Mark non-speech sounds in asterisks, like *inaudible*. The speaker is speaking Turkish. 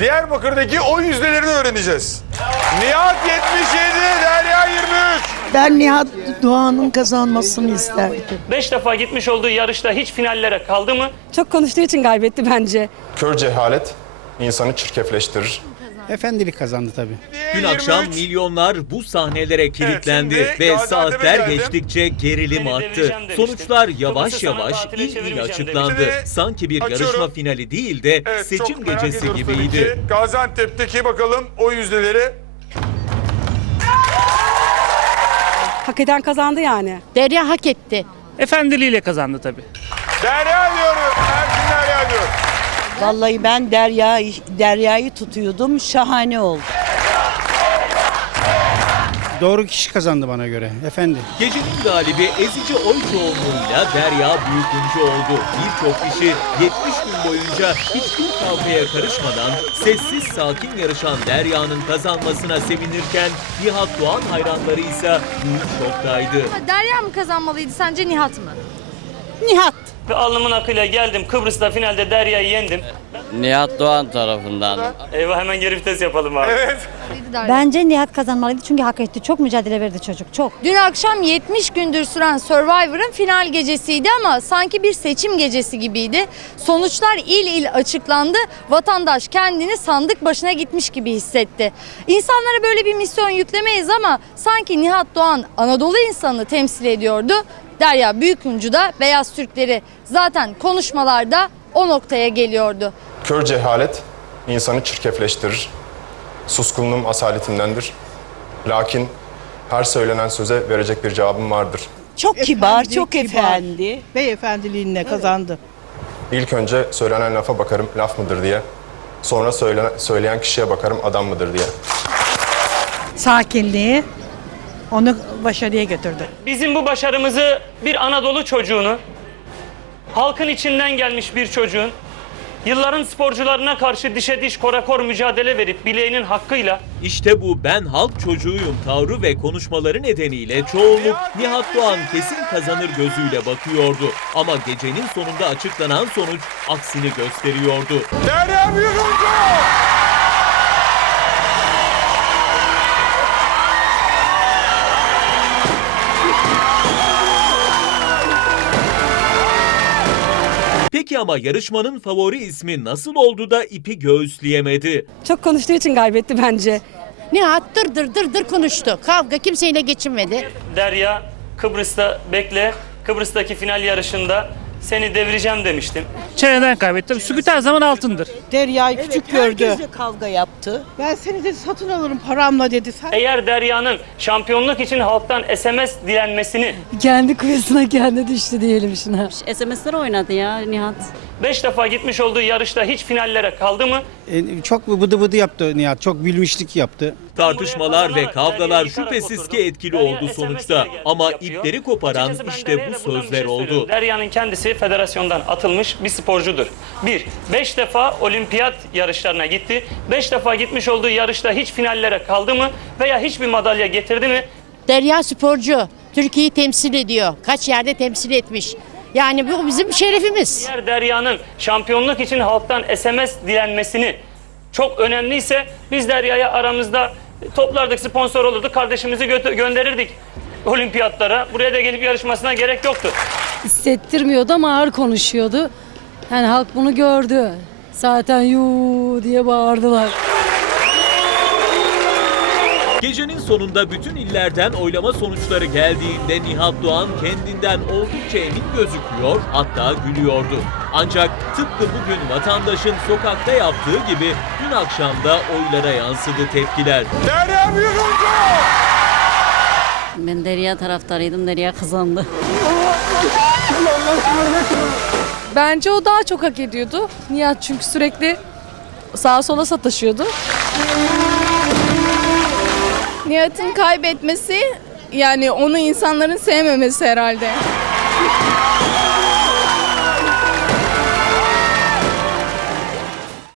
Diyarbakır'daki o yüzdelerini öğreneceğiz. Nihat 77, Derya 23. Ben Nihat Doğan'ın kazanmasını isterdim. Beş defa gitmiş olduğu yarışta hiç finallere kaldı mı? Çok konuştuğu için kaybetti bence. Kör cehalet insanı çirkefleştirir. Efendilik kazandı tabii. Dün akşam milyonlar bu sahnelere kilitlendi şimdi ve saatler geçtikçe gerilim arttı. demiştim. Sonuçlar yavaş Kıbrıs'ı yavaş tatile il il açıklandı. demiştim. Sanki bir Açıyorum. yarışma finali değil de Evet, seçim çok merak gecesi ediyoruz tabii gibiydi. ki. Gaziantep'teki bakalım o yüzdeleri. Hak eden kazandı yani. Derya hak etti. Efendiliğiyle kazandı tabii. Derya diyorum. Erkin Derya diyor. Vallahi ben Derya Derya'yı tutuyordum. Şahane oldu. Doğru kişi kazandı bana göre. Efendi. Gecenin galibi ezici oy çoğunluğuyla Derya Büyüküncü oldu. Birçok kişi 70 gün boyunca hiçbir kavgaya karışmadan sessiz sakin yarışan Derya'nın kazanmasına sevinirken Nihat Doğan hayranları ise büyük şoktaydı. Derya mı kazanmalıydı sence Nihat mı? Nihat. Ve alnımın akıyla geldim Kıbrıs'ta finalde Derya'yı yendim. Nihat Doğan tarafından. Eyvah hemen geri vites yapalım abi. Evet. Bence Nihat kazanmalıydı çünkü hak etti. Çok mücadele verdi çocuk, çok. Dün akşam 70 gündür süren Survivor'ın final gecesiydi ama sanki bir seçim gecesi gibiydi. Sonuçlar il il açıklandı. Vatandaş kendini sandık başına gitmiş gibi hissetti. İnsanlara böyle bir misyon yüklemeyiz ama sanki Nihat Doğan Anadolu insanını temsil ediyordu. Derya Büyüküncü da Beyaz Türkleri zaten konuşmalarda o noktaya geliyordu. Kör cehalet insanı çirkefleştirir. Suskunluğum asaletindendir. Lakin her söylenen söze verecek bir cevabım vardır. Çok kibar, Efendi, çok kibar. efendi. Beyefendiliğinle kazandı. İlk önce söylenen lafa bakarım laf mıdır diye. Sonra söylenen, söyleyen kişiye bakarım adam mıdır diye. Sakinliği onu başarıya götürdü. Bizim bu başarımızı bir Anadolu çocuğunu, halkın içinden gelmiş bir çocuğun, yılların sporcularına karşı dişe diş korakor mücadele verip bileğinin hakkıyla İşte bu ben halk çocuğuyum tavrı ve konuşmaları nedeniyle çoğunluk Nihat Doğan kesin kazanır gözüyle bakıyordu. Ama gecenin sonunda açıklanan sonuç aksini gösteriyordu. Derya Büyüküncü. Peki ama yarışmanın favori ismi nasıl oldu da ipi göğüsleyemedi? Çok konuştuğu için kaybetti bence. Nihat dır dır dır dır konuştu. Kavga kimseyle geçinmedi. Derya Kıbrıs'ta bekle, Kıbrıs'taki final yarışında seni devireceğim demiştim. Çeneden kaybettim. Sükut her zaman altındır. Derya'yı küçük gördü. Herkesle kavga yaptı. Ben seni dedi satın alırım paramla dedi. Sen Eğer Derya'nın şampiyonluk için halktan SMS dilenmesini Kendi kuyusuna kendi düştü diyelim şuna. SMS'ler oynadı ya Nihat. 5 defa gitmiş olduğu yarışta hiç finallere kaldı mı? E, çok bıdı bıdı yaptı Nihat. Çok bilmişlik yaptı. Tartışmalar ve kavgalar şüphesiz ki etkili oldu sonuçta. Ama ipleri koparan işte bu sözler oldu. Derya'nın kendisi federasyondan atılmış bir sporcudur. Bir, beş defa olimpiyat yarışlarına gitti. Beş defa gitmiş olduğu yarışta hiç finallere kaldı mı? Veya hiçbir madalya getirdi mi? Derya sporcu. Türkiye'yi temsil ediyor. Kaç yerde temsil etmiş. Yani bu bizim şerefimiz. Eğer Derya'nın şampiyonluk için halktan SMS dilenmesini çok önemliyse biz Derya'ya aramızda toplardık, sponsor olurduk, kardeşimizi gö- gönderirdik olimpiyatlara. Buraya da gelip yarışmasına gerek yoktu. Hissettirmiyordu ama ağır konuşuyordu. Yani halk bunu gördü. Zaten yuu diye bağırdılar. Gecenin sonunda bütün illerden oylama sonuçları geldiğinde Nihat Doğan kendinden oldukça emin gözüküyor hatta gülüyordu. Ancak tıpkı bugün vatandaşın sokakta yaptığı gibi dün akşam da oylara yansıdı tepkiler. Derya Büyüküncü. Ben Derya taraftarıydım. Derya kazandı. *laughs* Bence o daha çok hak ediyordu. Nihat çünkü sürekli sağa sola sataşıyordu. Nihat'ın kaybetmesi yani onu insanların sevmemesi herhalde.